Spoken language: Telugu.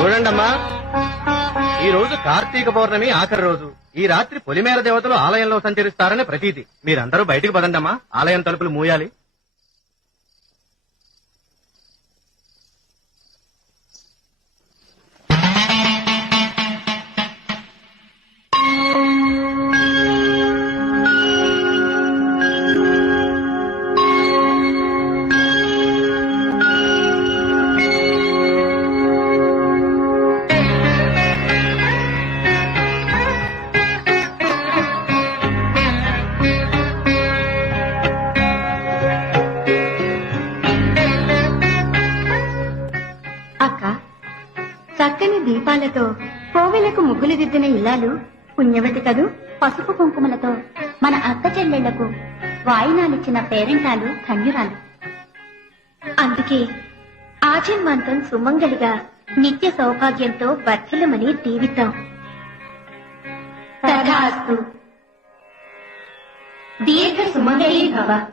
చూడండమ్మా, ఈ రోజు కార్తీక పౌర్ణమి ఆఖరి రోజు. ఈ రాత్రి పొలిమేర దేవతలు ఆలయంలో సంచరిస్తారని ప్రతీతి. మీరందరూ బయటికి పదండమ్మా, ఆలయం తలుపులు మూయాలి. చక్కని దీపాలతో కోవెలకు ముగ్గులు దిద్దిన ఇల్లాలు పుణ్యవతి కదూ. పసుపు కుంకుమలతో మన అక్క చెల్లెళ్లకు వాయినాలిచ్చిన పేరెంటాలు ధన్యురాలు. అందుకే ఆజన్మాంతం సుమంగళిగా నిత్య సౌభాగ్యంతో వర్ధిల్లమని దీవిద్దాం. తథాస్తు. దీర్ఘ సుమంగళీ భవ.